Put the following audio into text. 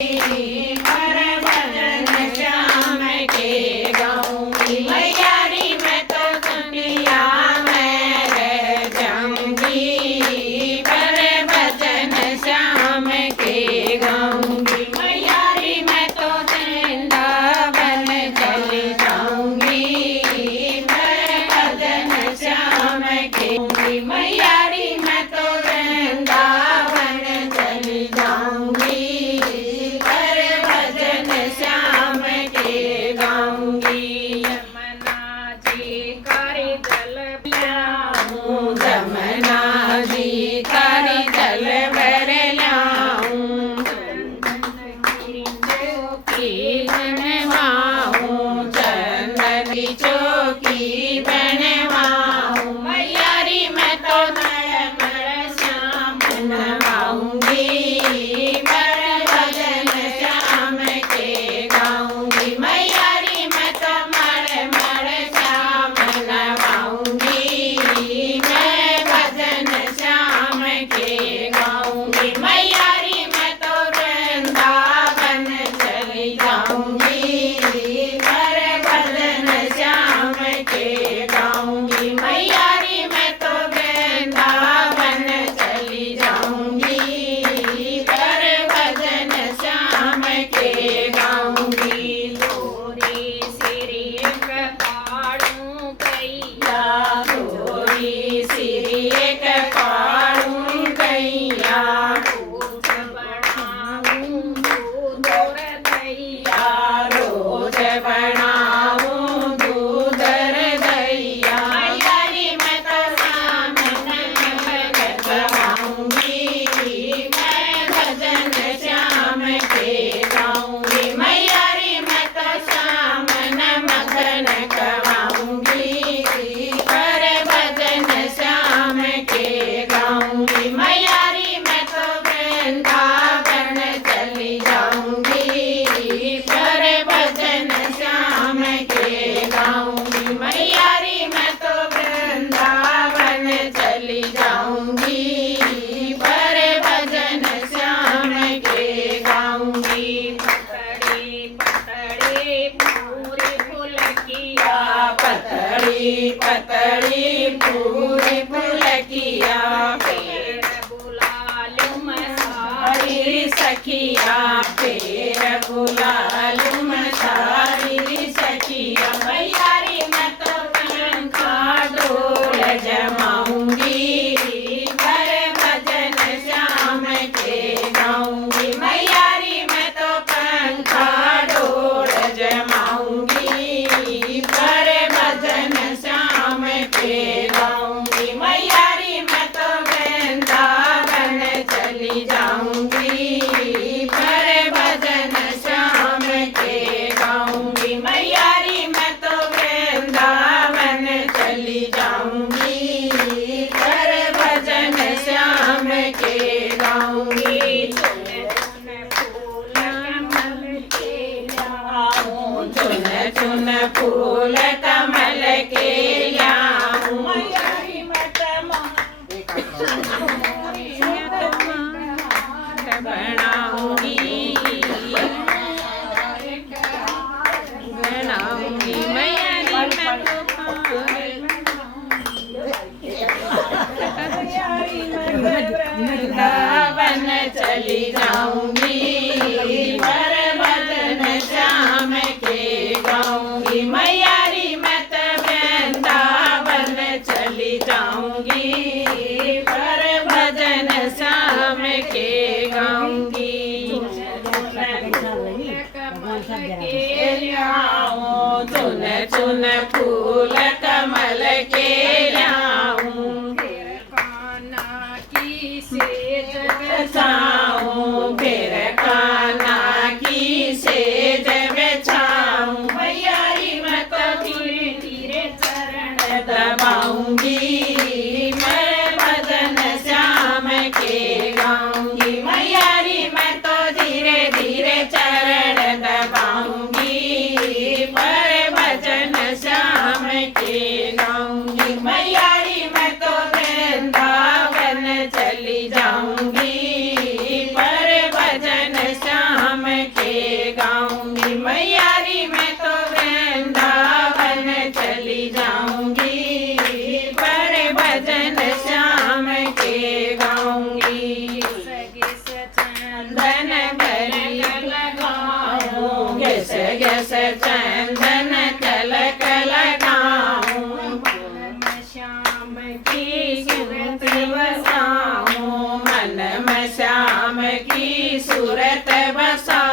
पर भजन श्याम के गाऊंगी। मैयारी मैं तो दुनिया में रह जाऊंगी। पर भजन श्याम के गाऊंगी। मैयारी मैं तो वृंदावन चली जाऊंगी। पर भजन श्याम के मैयारी मैं तो वृंदावन चली जाऊंगी। जमुना जी कारी जल भर लाऊं। चौकी बनवाऊं। चंदन की चौकी बनवाऊं। मैयारी मैं तो मर श्याम बनवाऊंगी। पर भजन श्याम के गाऊंगी। मैयारी मैं तो मर श्याम बनवाऊंगी। मैयारी मैं तो वृंदावन चली जाऊंगी। पर भजन श्याम के गाऊंगी। मैयारी मैं तो वृंदावन चली जाऊंगी। पर भजन श्याम के गाऊंगी। लोरी सिरी कपाड़ू कैया। लोरी सिरी कपाड़ू कैया। रोज बनाऊं दूध दैया। मैयारी मैं तो गाऊंगी। मैं भजन श्याम के गाऊंगी। मैयारी मैं तो श्यामन मगन गवाऊंगी। पर भजन श्याम के गाऊंगी। मैयारी मैं तो वृंदावन चली जाऊंगी। पर भजन श्याम के गाऊंगी। मैयारी मैं तो वृंदावन चली जाऊंगी। पर भजन श्याम के गाऊंगी। पतड़ी पतड़ी पूरी फुलकिया। पतड़ी पतड़ी पूरी फुलकिया। फिर बुला लूं सारी सखिया। फिर बुला लूं सारी सखिया। मैयारी मैं तो पंखा डोल जमाऊंगी। पर भजन श्याम के गाऊंगी। मैयारी मैं तो पंखा डोल जमाऊंगी। पर भजन श्याम के गाऊंगी। मैयारी मैं तो वृंदावन चली जाऊंगी। पर भजन श्याम के गाऊंगी। मैयारी मैं तो वृंदावन चली जाऊंगी। पर भजन श्याम के गाऊंगी। चुन चुन फूल कमल के लाऊं। मैयारी मैं बनाऊंगी। बनाऊंगी। मैयारी मैं वृंदावन चली जाऊंगी। पर भजन श्याम के गाऊंगी। मैयारी मैं तो वृंदावन चली जाऊंगी। पर भजन श्याम के गाऊंगी। चुन चुन फूल कमल के लाऊं। काना की सेज बिछाऊं। फिर काना की सेज बिछाऊं। मैयारी मैं तो धीरे धीरे चरण दबाऊंगी। मैं भजन श्याम के गाऊंगी। मैयारी मैं तो धीरे धीरे चरण दबाऊंगी। पर भजन श्याम के गाऊंगी। मैया सा